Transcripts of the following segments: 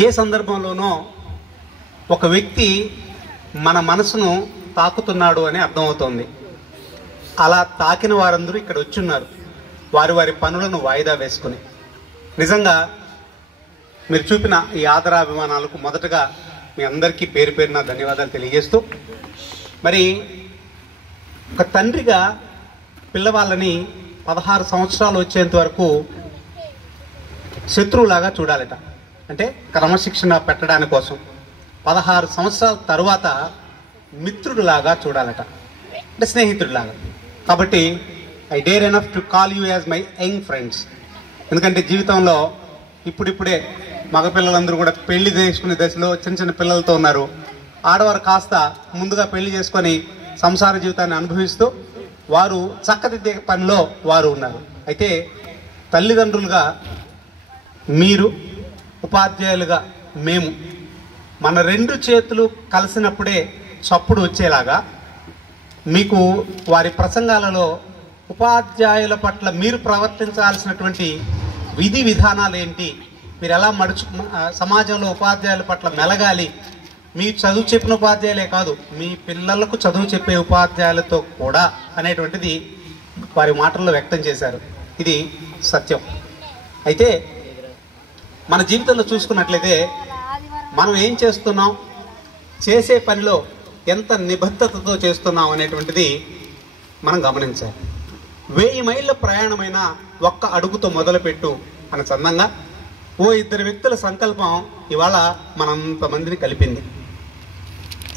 ఏ సందర్భంలోనో ఒక వ్యక్తి మన మనసును తాకుతున్నాడు అని అర్థమవుతోంది. అలా తాకిన వారందరూ ఇక్కడ వచ్చున్నారు, వారి వారి పనులను వాయిదా వేసుకుని. నిజంగా మీరు చూపిన ఈ ఆదరాభిమానాలకు మొదటగా మీ అందరికీ పేరు పేరున ధన్యవాదాలు తెలియజేస్తూ, మరి ఒక తండ్రిగా పిల్లవాళ్ళని 16 సంవత్సరాలు వచ్చేంత వరకు శత్రువులాగా చూడాలట. అంటే క్రమశిక్షణ పెట్టడానికి కోసం 16 సంవత్సరాల తర్వాత మిత్రుడిలాగా చూడాలట, అంటే స్నేహితుడిలాగా. కాబట్టి I dare enough to call you as my young friends. ఎందుకంటే జీవితంలో ఇప్పుడిప్పుడే మగపిల్లలందరూ కూడా పెళ్లి చేసుకునే దశలో చిన్న చిన్న పిల్లలతో ఉన్నారు. ఆడవారు కాస్త ముందుగా పెళ్లి చేసుకొని సంసార జీవితాన్ని అనుభవిస్తూ వారు చక్కదిద్దే పనిలో వారు ఉన్నారు. అయితే తల్లిదండ్రులుగా మీరు, ఉపాధ్యాయులుగా మేము, మన 2 చేతులు కలిసినప్పుడే చప్పుడు వచ్చేలాగా మీకు వారి ప్రసంగాలలో ఉపాధ్యాయుల పట్ల మీరు ప్రవర్తించాల్సినటువంటి విధి విధానాలు ఏంటి, మీరు ఎలా సమాజంలో ఉపాధ్యాయుల పట్ల మెలగాలి, మీ చదువు చెప్పిన ఉపాధ్యాయులే కాదు, మీ పిల్లలకు చదువు చెప్పే ఉపాధ్యాయులతో కూడా అనేటువంటిది వారి మాటల్లో వ్యక్తం చేశారు. ఇది సత్యం. అయితే మన జీవితంలో చూసుకున్నట్లయితే మనం ఏం చేస్తున్నాం, చేసే పనిలో ఎంత నిబద్ధతతో చేస్తున్నాం అనేటువంటిది మనం గమనించాలి. 1000 మైళ్ళ ప్రయాణమైన ఒక్క అడుగుతో మొదలుపెట్టు అని చందంగా ఓ 2 వ్యక్తుల సంకల్పం ఇవాళ మనంతమందిని కలిపింది.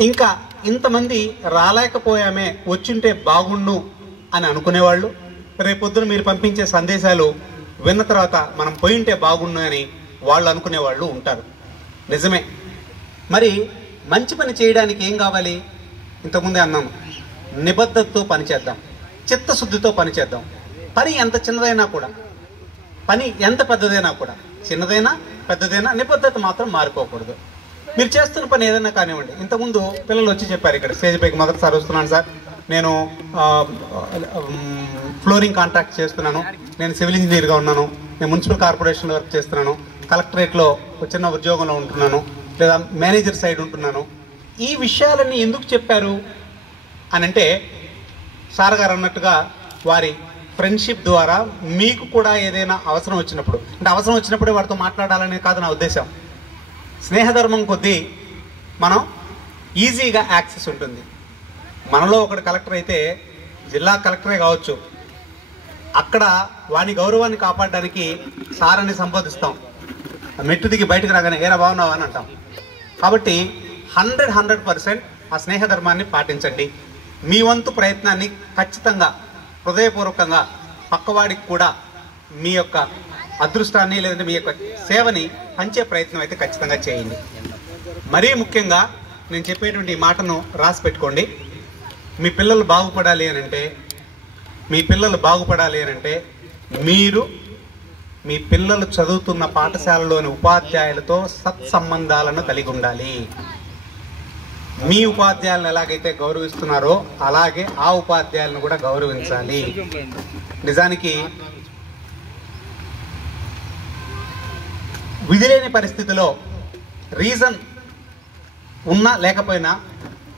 ఇంకా ఇంతమంది రాలేకపోయామే, వచ్చుంటే బాగుండు అని అనుకునేవాళ్ళు, రేపొద్దున మీరు పంపించే సందేశాలు విన్న తర్వాత మనం పోయింటే బాగుండు అని వాళ్ళు అనుకునేవాళ్ళు ఉంటారు. నిజమే. మరి మంచి పని చేయడానికి ఏం కావాలి? ఇంతకుముందే అన్నాను, నిబద్ధతతో పనిచేద్దాం, చిత్తశుద్ధితో పనిచేద్దాం. పని ఎంత చిన్నదైనా కూడా, పని ఎంత పెద్దదైనా కూడా, చిన్నదైనా పెద్దదైనా నిబద్ధత మాత్రం మారిపోకూడదు. మీరు చేస్తున్న పని ఏదైనా కానివ్వండి. ఇంతకుముందు పిల్లలు వచ్చి చెప్పారు, ఇక్కడ స్టేజ్ పైకి మొదటిసారి వస్తున్నాను సార్, నేను ఫ్లోరింగ్ కాంట్రాక్ట్ చేస్తున్నాను, నేను సివిల్ ఇంజనీర్గా ఉన్నాను, నేను మున్సిపల్ కార్పొరేషన్లో వర్క్ చేస్తున్నాను, కలెక్టరేట్లో చిన్న ఉద్యోగంలో ఉంటున్నాను, లేదా మేనేజర్ సైడ్ ఉంటున్నాను. ఈ విషయాలన్నీ ఎందుకు చెప్పారు అని అంటే, సార్ గారు అన్నట్టుగా వారి ఫ్రెండ్షిప్ ద్వారా మీకు కూడా ఏదైనా అవసరం వచ్చినప్పుడు, అంటే అవసరం వచ్చినప్పుడే వారితో మాట్లాడాలనే కాదు నా ఉద్దేశం. స్నేహధర్మం కొద్దీ మనం ఈజీగా యాక్సెస్ ఉంటుంది. మనలో ఒకటి కలెక్టర్ అయితే జిల్లా కలెక్టరే కావచ్చు, అక్కడ వాని గౌరవాన్ని కాపాడడానికి సారాన్ని సంబోధిస్తాం, మెట్టు దిగి బయటకు రాగానే ఏరా బాగున్నావా అని అంటాం. కాబట్టి 100% ఆ స్నేహధర్మాన్ని పాటించండి. మీ వంతు ప్రయత్నాన్ని ఖచ్చితంగా హృదయపూర్వకంగా పక్కవాడికి కూడా మీ యొక్క అదృష్టాన్ని లేదంటే మీ యొక్క సేవని పంచే ప్రయత్నం అయితే ఖచ్చితంగా చేయండి. మరీ ముఖ్యంగా నేను చెప్పేటువంటి ఈ మాటను రాసి పెట్టుకోండి. మీ పిల్లలు బాగుపడాలి అని అంటే మీరు మీ పిల్లలు చదువుతున్న పాఠశాలలోని ఉపాధ్యాయులతో సత్సంబంధాలను కలిగి ఉండాలి. మీ ఉపాధ్యాయులను ఎలాగైతే గౌరవిస్తున్నారో అలాగే ఆ ఉపాధ్యాయులను కూడా గౌరవించాలి. నిజానికి విధిలేని పరిస్థితిలో రీజన్ ఉన్నా లేకపోయినా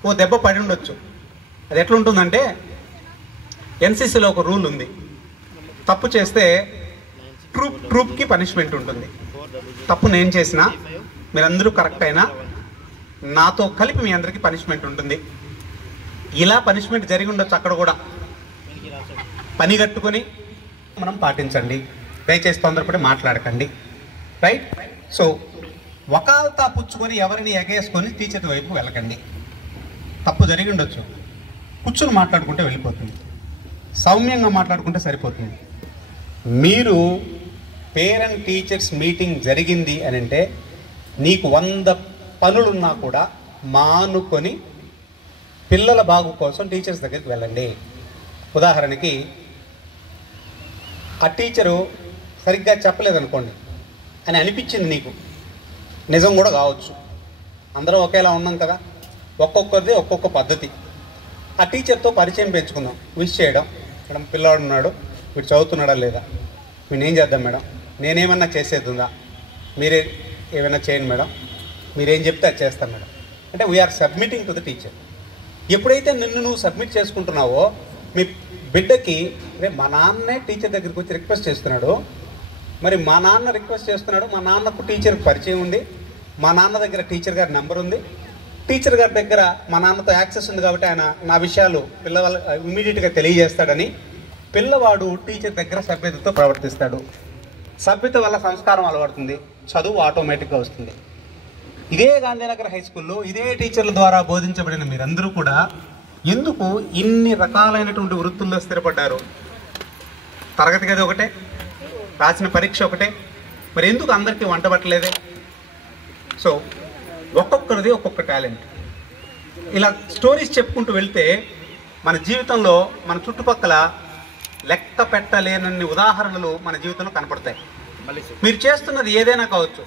ఓ దెబ్బ పడి ఉండొచ్చు. అది ఎట్లుంటుందంటే, ఎన్సీసీలో ఒక రూల్ ఉంది, తప్పు చేస్తే ట్రూప్కి పనిష్మెంట్ ఉంటుంది. తప్పు నేను చేసినా, మీరందరూ కరెక్ట్ అయినా నాతో కలిపి మీ అందరికీ పనిష్మెంట్ ఉంటుంది. ఇలా పనిష్మెంట్ జరిగి ఉండొచ్చు. అక్కడ కూడా పని కట్టుకొని మనం పాటించండి. దయచేసి తొందరపడి మాట్లాడకండి. రైట్? సో వకాల్తా పుచ్చుకొని ఎవరిని ఎగేసుకొని టీచర్ వైపు వెళ్ళకండి. తప్పు జరిగి ఉండొచ్చు, కూర్చొని మాట్లాడుకుంటే వెళ్ళిపోతుంది, సౌమ్యంగా మాట్లాడుకుంటే సరిపోతుంది. మీరు పేరెంట్ టీచర్స్ మీటింగ్ జరిగింది అని అంటే నీకు 100 పనులున్నా కూడా మానుకొని పిల్లల బాగు కోసం టీచర్స్ దగ్గరికి వెళ్ళండి. ఉదాహరణకి ఆ టీచరు సరిగ్గా చెప్పలేదనుకోండి అని అనిపించింది నీకు, నిజం కూడా కావచ్చు, అందరం ఒకేలా ఉన్నాం కదా, ఒక్కొక్కరిది ఒక్కొక్క పద్ధతి. ఆ టీచర్తో పరిచయం పెంచుకుందాం, విష్ చేయడం, మేడం పిల్లవాడు ఉన్నాడు, వీడు చదువుతున్నాడా లేదా, వీడిని ఏం చేద్దాం మేడం, నేనేమన్నా చేసేది ఉందా, మీరే ఏమైనా చేయండి మేడం, మీరేం చెప్తే అది చేస్తాను మేడం అంటే we're submitting to the teacher. ఎప్పుడైతే నిన్ను నువ్వు సబ్మిట్ చేసుకుంటున్నావో మీ బిడ్డకి రే మా నాన్నే టీచర్ దగ్గరికి వచ్చి రిక్వెస్ట్ చేస్తున్నాడు, మరి మా నాన్న రిక్వెస్ట్ చేస్తున్నాడు, మా నాన్నకు టీచర్కి పరిచయం ఉంది, మా నాన్న దగ్గర టీచర్ గారి నెంబర్ ఉంది, టీచర్ గారి దగ్గర మా నాన్నతో యాక్సెస్ ఉంది కాబట్టి ఆయన నా విషయాలు పిల్లవాళ్ళ ఇమీడియట్గా తెలియజేస్తాడని పిల్లవాడు టీచర్ దగ్గర సభ్యతతో ప్రవర్తిస్తాడు. సభ్యత వల్ల సంస్కారం అలవడుతుంది, చదువు ఆటోమేటిక్గా వస్తుంది. ఇదే గాంధీనగర్ హై స్కూల్లో ఇదే టీచర్ల ద్వారా బోధించబడిన మీరందరూ కూడా ఎందుకు ఇన్ని రకాలైనటువంటి వృత్తుల్లో స్థిరపడ్డారు? తరగతి గది ఒకటే, రాసిన పరీక్ష ఒకటే, మరి ఎందుకు అందరికీ వంట పట్టలేదే? సో ఒక్కొక్కరిది ఒక్కొక్క టాలెంట్. ఇలా స్టోరీస్ చెప్పుకుంటూ వెళ్తే మన జీవితంలో మన చుట్టుపక్కల లెక్క పెట్టలేనన్ని ఉదాహరణలు మన జీవితంలో కనపడతాయి. మీరు చేస్తున్నది ఏదైనా కావచ్చు,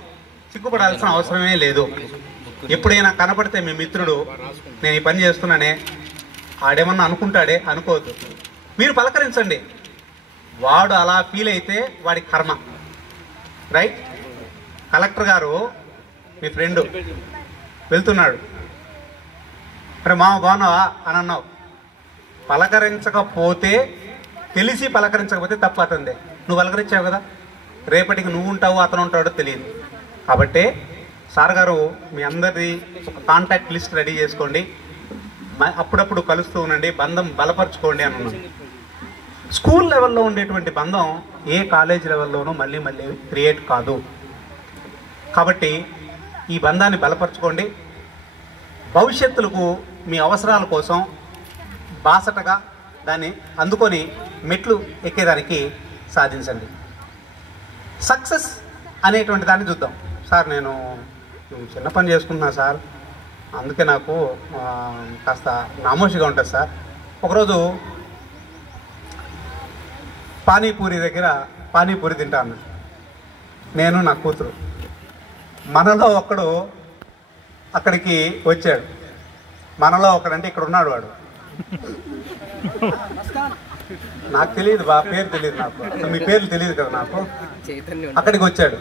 సిగ్గుపడాల్సిన అవసరమే లేదు. ఎప్పుడైనా కనపడితే మీ మిత్రుడు నేను ఈ పని చేస్తున్నానే, ఆడేమన్నా అనుకుంటాడే, అనుకోవద్దు. మీరు పలకరించండి. వాడు అలా ఫీల్ అయితే వాడి కర్మ. రైట్? కలెక్టర్ గారు మీ ఫ్రెండు వెళ్తున్నాడు, అరే మామ బాగున్నావా అని అన్నావు. పలకరించకపోతే, తెలిసి పలకరించకపోతే తప్పు అతందే. నువ్వు పలకరించావు కదా, రేపటికి నువ్వు ఉంటావు అతను ఉంటాడో తెలియదు. కాబట్టి సార్ గారు మీ అందరిది ఒక కాంటాక్ట్ లిస్ట్ రెడీ చేసుకోండి, అప్పుడప్పుడు కలుస్తూ ఉండండి, బంధం బలపరచుకోండి అని ఉన్నాను. స్కూల్ లెవెల్లో ఉండేటువంటి బంధం ఏ కాలేజ్ లెవెల్లోనూ మళ్ళీ మళ్ళీ క్రియేట్ కాదు. కాబట్టి ఈ బంధాన్ని బలపరచుకోండి. భవిష్యత్తులకు మీ అవసరాల కోసం బాసటగా దాన్ని అందుకొని మెట్లు ఎక్కేదానికి సాధించండి. సక్సెస్ అనేటువంటి దాన్ని చూద్దాం. సార్ నేను చిన్న పని చేసుకుంటున్నా సార్, అందుకే నాకు కాస్త నామోషిగా ఉంటుంది సార్. ఒకరోజు పానీపూరి దగ్గర పానీపూరి తింటాను నేను, నా కూతురు. మనలో ఒకడు అక్కడికి వచ్చాడు. మనలో ఒకడంటే ఇక్కడ ఉన్నాడు వాడు, నాకు తెలియదు బా, పేరు తెలియదు నాకు, అసలు మీ పేర్లు తెలియదు కదా నాకు. అక్కడికి వచ్చాడు,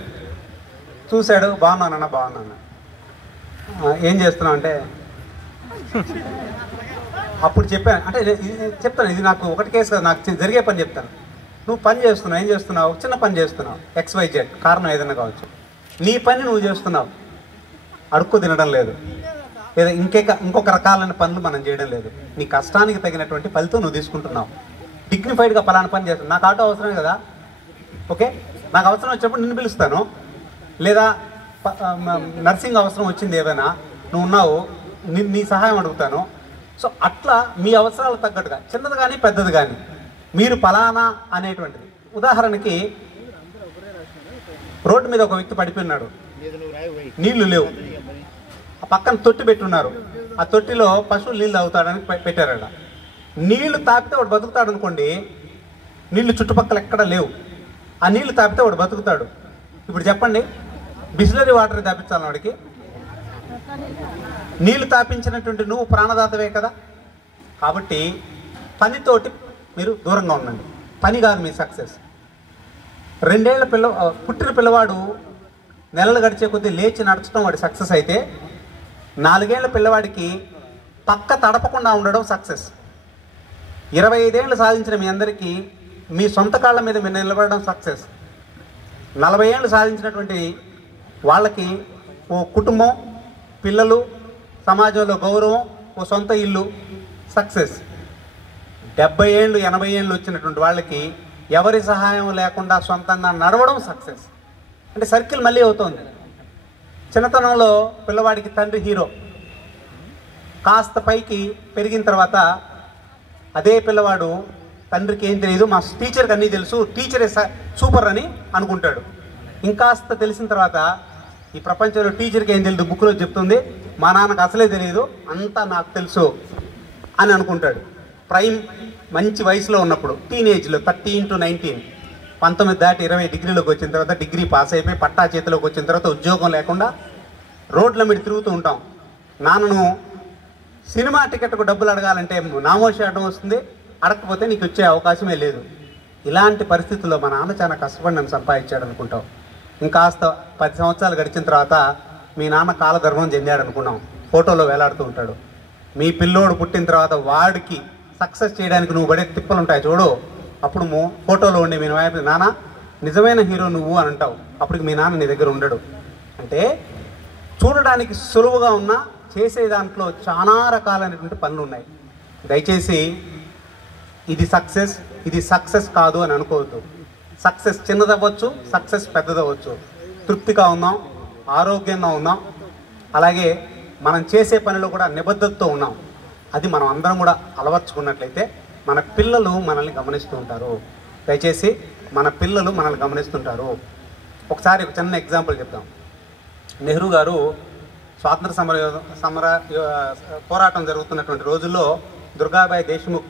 చూశాడు, బాగున్నానన్నా బాగున్నాను, ఏం చేస్తున్నావు అంటే అప్పుడు చెప్పాను. అంటే చెప్తాను, ఇది నాకు ఒకటి కేసు కదా, నాకు జరిగే పని చెప్తాను. నువ్వు పని చేస్తున్నావు, ఏం చేస్తున్నావు? చిన్న పని చేస్తున్నావు, XYZ, కారణం ఏదైనా కావచ్చు. నీ పని నువ్వు చేస్తున్నావు, అడుక్కు తినడం లేదు, లేదా ఇంకొక రకాలైన పనులు మనం చేయడం లేదు. నీ కష్టానికి తగినటువంటి ఫలితం నువ్వు తీసుకుంటున్నావు. డిగ్నిఫైడ్గా పలానా పని చేస్తున్నావు. నాకు ఆటో అవసరమే కదా, ఓకే, నాకు అవసరం వచ్చినప్పుడు నిన్ను పిలుస్తాను. లేదా నర్సింగ్ అవసరం వచ్చింది, ఏదైనా నువ్వు ఉన్నావు, నీ సహాయం అడుగుతాను. సో అట్లా మీ అవసరాలకు తగ్గట్టుగా చిన్నది కానీ పెద్దది కానీ మీరు పలానా అనేటువంటిది. ఉదాహరణకి రోడ్డు మీద ఒక వ్యక్తి పడిపోయినాడు, నీళ్లు లేవు, ఆ పక్కన తొట్టి పెట్టున్నారు. ఆ తొట్టిలో పశువులు నీళ్ళు తాగుతాడని పెట్టారట. నీళ్లు తాపితే వాడు బతుకుతాడు అనుకోండి, నీళ్లు చుట్టుపక్కల ఎక్కడ లేవు, ఆ నీళ్లు తాపితే వాడు బతుకుతాడు. ఇప్పుడు చెప్పండి, బిస్లరీ వాటర్ తాపించాలి వాడికి? నీళ్లు తాపించినటువంటి నువ్వు ప్రాణదాతవే కదా. కాబట్టి పనితోటి మీరు దూరంగా ఉండండి. పని కాదు మీ సక్సెస్. 2 ఏళ్ల పుట్టిన పిల్లవాడు నెలలు గడిచే కొద్దీ లేచి నడచడం వాడి సక్సెస్ అయితే, 4 ఏళ్ల పిల్లవాడికి పక్క తడపకుండా ఉండడం సక్సెస్. 25 ఏళ్ళు సాధించిన మీ అందరికీ మీ సొంత కాళ్ళ మీద మీరు నిలబడడం సక్సెస్. 40 ఏళ్ళు సాధించినటువంటి వాళ్ళకి ఓ కుటుంబం, పిల్లలు, సమాజంలో గౌరవం, ఓ సొంత ఇల్లు సక్సెస్. 70 ఏళ్ళు 80 ఏళ్ళు వచ్చినటువంటి వాళ్ళకి ఎవరి సహాయం లేకుండా సొంతంగా నడవడం సక్సెస్. అంటే సర్కిల్ మళ్ళీ అవుతుంది. చిన్నతనంలో పిల్లవాడికి తండ్రి హీరో, కాస్త పైకి పెరిగిన తర్వాత అదే పిల్లవాడు తండ్రికి ఏం తెలియదు, మా టీచర్కి అన్నీ తెలుసు, టీచరే సూపర్ అని అనుకుంటాడు. ఇంకాస్త తెలిసిన తర్వాత ఈ ప్రపంచంలో టీచర్కి ఏం తెలియదు, బుక్లో చెప్తుంది, మా నాన్నకు అసలే తెలియదు, అంతా నాకు తెలుసు అని అనుకుంటాడు. ప్రైమ్ మంచి వయసులో ఉన్నప్పుడు, టీనేజ్లో 13 to 19, 19 దాటి 20 డిగ్రీలోకి వచ్చిన తర్వాత, డిగ్రీ పాస్ అయిపోయి పట్టా చేతిలోకి వచ్చిన తర్వాత ఉద్యోగం లేకుండా రోడ్ల మీద తిరుగుతూ ఉంటాం. నాన్నను సినిమా టికెట్కు డబ్బులు అడగాలంటే నామోషి అడ్డం వస్తుంది, అడగకపోతే నీకు వచ్చే అవకాశమే లేదు. ఇలాంటి పరిస్థితుల్లో మా నాన్న చాలా కష్టపడి నన్ను సంపాదించాడు అనుకుంటావు. ఇంకాస్త 10 సంవత్సరాలు గడిచిన తర్వాత మీ నాన్న కాలగర్భం చెందాడు అనుకున్నాం, ఫోటోలో వేలాడుతూ ఉంటాడు. మీ పిల్లోడు పుట్టిన తర్వాత వాడికి సక్సెస్ చేయడానికి నువ్వు పడే తిప్పలు ఉంటాయి చూడు, అప్పుడు ఫోటోలో ఉండి మీ నాన్న నిజమైన హీరో నువ్వు అని అంటావు. అప్పటికి మీ నాన్న నీ దగ్గర ఉండడు. అంటే చూడడానికి సులువుగా ఉన్నా చేసే దాంట్లో చాలా రకాలైనటువంటి పనులు ఉన్నాయి. దయచేసి ఇది సక్సెస్ కాదు అని అనుకోవద్దు. సక్సెస్ చిన్నదవ్వచ్చు, సక్సెస్ పెద్దదవ్వచ్చు. తృప్తిగా ఉన్నాం, ఆరోగ్యంగా ఉన్నాం, అలాగే మనం చేసే పనిలో కూడా నిబద్ధతతో ఉన్నాం. అది మనం అందరం కూడా అలవర్చుకున్నట్లయితే మన పిల్లలు మనల్ని గమనిస్తూ ఉంటారు. దయచేసి మన పిల్లలు మనల్ని గమనిస్తుంటారు. ఒకసారి ఒక చిన్న ఎగ్జాంపుల్ చెప్తాం. నెహ్రూ గారు స్వాతంత్ర సమర పోరాటం జరుగుతున్నటువంటి రోజుల్లో దుర్గాబాయి దేశ్ముఖ్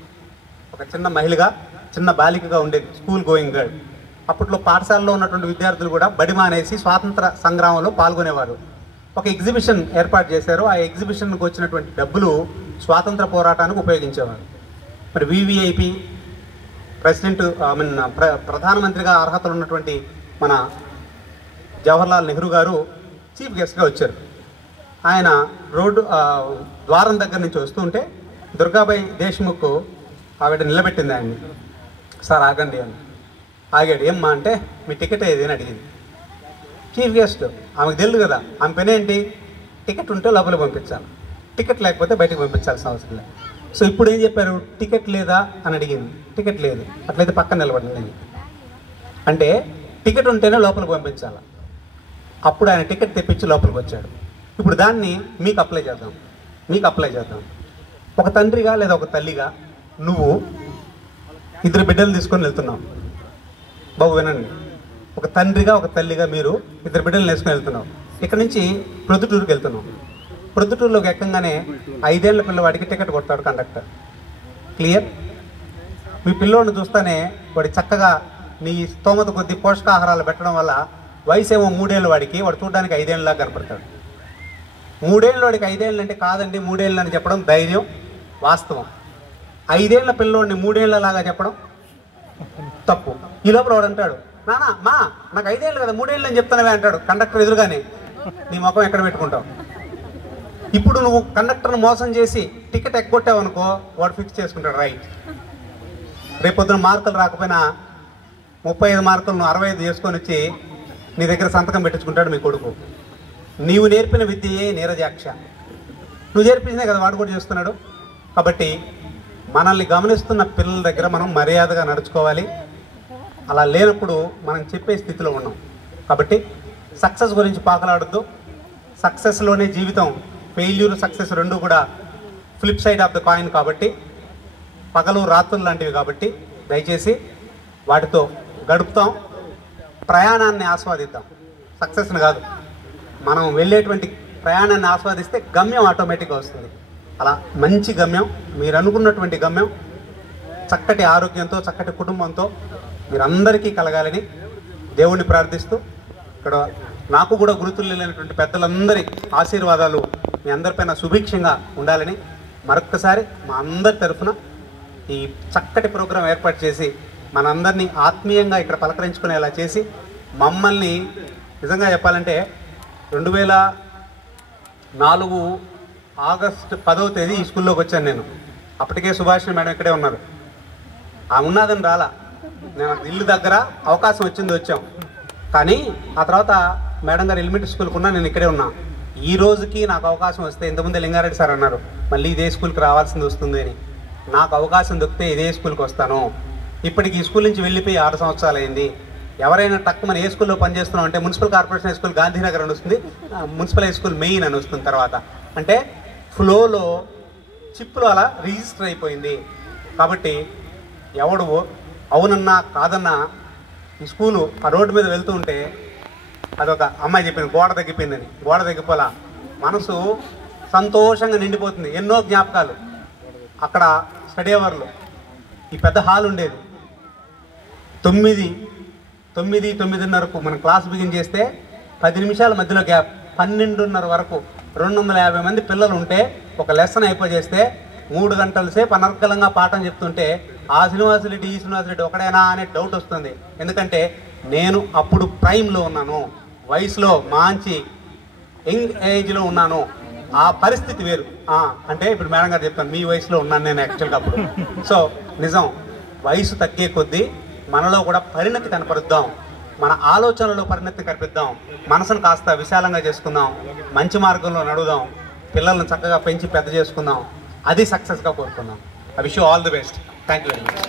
ఒక చిన్న మహిళగా, చిన్న బాలికగా ఉండేది, స్కూల్ గోయింగ్ గర్ల్. అప్పట్లో పాఠశాలలో ఉన్నటువంటి విద్యార్థులు కూడా బడి మానేసి స్వాతంత్ర సంగ్రామంలో పాల్గొనేవారు. ఒక ఎగ్జిబిషన్ ఏర్పాటు చేశారు. ఆ ఎగ్జిబిషన్కి వచ్చినటువంటి డబ్బులు స్వాతంత్ర పోరాటానికి ఉపయోగించేవారు. మరి వివిఐపి ప్రెసిడెంట్ ప్రధానమంత్రిగా అర్హతలు ఉన్నటువంటి మన జవహర్లాల్ నెహ్రూ గారు చీఫ్ గెస్ట్గా వచ్చారు. ఆయన రోడ్డు ద్వారం దగ్గర నుంచి వస్తుంటే దుర్గాబాయి దేశ్ముఖ్ ఆవిడ నిలబెట్టింది ఆయన్ని. సార్ ఆగండి అని. ఆగాడు. ఏమ్మా అంటే మీ టికెట్ ఏది అని అడిగింది. చీఫ్ గెస్ట్, ఆమెకు తెలియదు కదా, ఆమె పని ఏంటి, టికెట్ ఉంటే లోపలికి పంపించాలి, టికెట్ లేకపోతే బయటకు పంపించాల్సిన అవసరం లేదు. సో ఇప్పుడు ఏం చెప్పారు, టికెట్ లేదా అని అడిగింది. టికెట్ లేదు, అట్లయితే పక్కన నిలబడింది. అంటే టికెట్ ఉంటేనే లోపలికి పంపించాలి. అప్పుడు ఆయన టికెట్ తెప్పించి లోపలికి వచ్చాడు. ఇప్పుడు దాన్ని మీకు అప్లై చేద్దాం. ఒక తండ్రిగా లేదా ఒక తల్లిగా నువ్వు 2 బిడ్డలు తీసుకొని వెళ్తున్నావు. బాబు వినండి, ఒక తండ్రిగా ఒక తల్లిగా మీరు 2 బిడ్డలు వేసుకొని వెళ్తున్నావు. ఇక్కడ నుంచి ప్రొద్దుటూరుకి వెళ్తున్నావు. ప్రొద్దుటూరులోకి ఎక్కంగానే 5 ఏళ్ల పిల్లవాడికి టికెట్ కొడతాడు కండక్టర్. క్లియర్? మీ పిల్లోడిని చూస్తానే వాడి చక్కగా నీ స్తోమత కొద్ది పోషకాహారాలు పెట్టడం వల్ల వయసు ఏమో 3 ఏళ్ళ వాడికి, వాడు చూడడానికి 5 ఏళ్ళలాగా కనపడతాడు. 3 ఏళ్ళ వాడికి 5 ఏళ్ళు అంటే కాదండి 3 ఏళ్ళు అని చెప్పడం ధైర్యం, వాస్తవం. 5 ఏళ్ల పిల్లోడిని 3 ఏళ్ళలాగా చెప్పడం తప్పు. ఈ లోపల వాడు అంటాడు, నానా మా నాకు 5 ఏళ్ళు కదా 3 ఏళ్ళు అని చెప్తానవే అంటాడు కండక్టర్ ఎదురుగానే. నీ ముఖం ఎక్కడ పెట్టుకుంటావు? ఇప్పుడు నువ్వు కండక్టర్ను మోసం చేసి టికెట్ ఎగ్గొట్టావు అనుకో, వాడు ఫిక్స్ చేసుకుంటాడు రైట్. రేపొద్దున మార్కులు రాకపోయినా 35 మార్కులు నువ్వు 65 చేసుకొని వచ్చి నీ దగ్గర సంతకం పెట్టించుకుంటాడు మీ కొడుకు. నీవు నేర్పిన విద్యయే నీరజాక్ష. నువ్వు నేర్పించినే కదా వాడు కూడా చేస్తున్నాడు. కాబట్టి మనల్ని గమనిస్తున్న పిల్లల దగ్గర మనం మర్యాదగా నడుచుకోవాలి. అలా లేనప్పుడు మనం చెప్పే స్థితిలో ఉన్నాం. కాబట్టి సక్సెస్ గురించి పాకలాడొద్దు. సక్సెస్లోనే జీవితం, ఫెయిల్యూర్ సక్సెస్ రెండు కూడా flip side of the coin. కాబట్టి పగలు రాత్రులు లాంటివి. కాబట్టి దయచేసి వాటితో గడుపుతాం, ప్రయాణాన్ని ఆస్వాదిద్దాం, సక్సెస్ని కాదు. మనం వెళ్ళేటువంటి ప్రయాణాన్ని ఆస్వాదిస్తే గమ్యం ఆటోమేటిక్గా వస్తుంది. అలా మంచి గమ్యం, మీరు అనుకున్నటువంటి గమ్యం చక్కటి ఆరోగ్యంతో, చక్కటి కుటుంబంతో మీరందరికీ కలగాలని దేవుణ్ణి ప్రార్థిస్తూ, ఇక్కడ నాకు కూడా గుర్తులు లేనటువంటి పెద్దలందరి ఆశీర్వాదాలు మీ అందరిపైన సుభిక్షంగా ఉండాలని మరొక్కసారి మా అందరి తరఫున ఈ చక్కటి ప్రోగ్రాం ఏర్పాటు చేసి మనందరినీ ఆత్మీయంగా ఇక్కడ పలకరించుకునేలా చేసి, మమ్మల్ని నిజంగా చెప్పాలంటే 2004 ఆగస్టు 10వ తేదీ ఈ స్కూల్లోకి వచ్చాను నేను. అప్పటికే సుభాషిణి మేడం ఇక్కడే ఉన్నారు. ఆ ఉన్నదని రాలా, నేను ఇల్లు దగ్గర అవకాశం వచ్చింది వచ్చాం. కానీ ఆ తర్వాత మేడం గారు ఎలిమెంటరీ స్కూల్కి ఉన్నా, నేను ఇక్కడే ఉన్నా. ఈ రోజుకి నాకు అవకాశం వస్తే, ఇంతకుముందే లింగారెడ్డి సార్ అన్నారు మళ్ళీ ఇదే స్కూల్కి రావాల్సింది వస్తుంది అని. నాకు అవకాశం దొరికితే ఇదే స్కూల్కి వస్తాను. ఇప్పటికి ఈ స్కూల్ నుంచి వెళ్ళిపోయి 6 సంవత్సరాలు అయింది. ఎవరైనా తక్కువ మన ఏ స్కూల్లో పనిచేస్తున్నాం అంటే municipal corporation high school Gandhinagar అని వస్తుంది, మున్సిపల్ హై స్కూల్ మెయిన్ అని వస్తుంది. తర్వాత అంటే ఫ్లోలో చిప్లో అలా రిజిస్టర్ అయిపోయింది. కాబట్టి ఎవడు అవునన్నా కాదన్నా ఈ స్కూలు ఆ రోడ్డు మీద వెళ్తూ ఉంటే అదొక అమ్మాయి చెప్పింది గోడ తగ్గిపోయిందని. గోడ తగ్గిపోలా, మనసు సంతోషంగా నిండిపోతుంది. ఎన్నో జ్ఞాపకాలు. అక్కడ స్టడీ అవర్లో ఈ పెద్ద హాల్ ఉండేది. 9:30కు మనం క్లాస్ బిగిన్ చేస్తే 10 నిమిషాల మధ్యలో గ్యాప్, 12:30 వరకు 250 మంది పిల్లలు ఉంటే ఒక లెసన్ అయిపోజేస్తే 3 గంటల సేపు అనర్గళంగా పాఠం చెప్తుంటే ఆ శ్రీనివాసరెడ్డి ఈ శ్రీనివాసరెడ్డి ఒకడేనా అనే డౌట్ వస్తుంది. ఎందుకంటే నేను అప్పుడు ప్రైమ్లో ఉన్నాను, వయసులో మంచి యంగ్ ఏజ్లో ఉన్నాను, ఆ పరిస్థితి వేరు. అంటే ఇప్పుడు మేడం గారు చెప్తాను, మీ వయసులో ఉన్నాను నేను యాక్చువల్గా అప్పుడు. సో నిజం, వయసు తగ్గే కొద్దీ మనలో కూడా పరిణతి కనపరుద్దాం, మన ఆలోచనలో పరిణతి కనిపిద్దాం, మనసును కాస్త విశాలంగా చేసుకుందాం, మంచి మార్గంలో నడుదాం, పిల్లలను చక్కగా పెంచి పెద్ద చేసుకుందాం, అది సక్సెస్గా కోరుకుందాం. I wish you all the best. Thank you very much.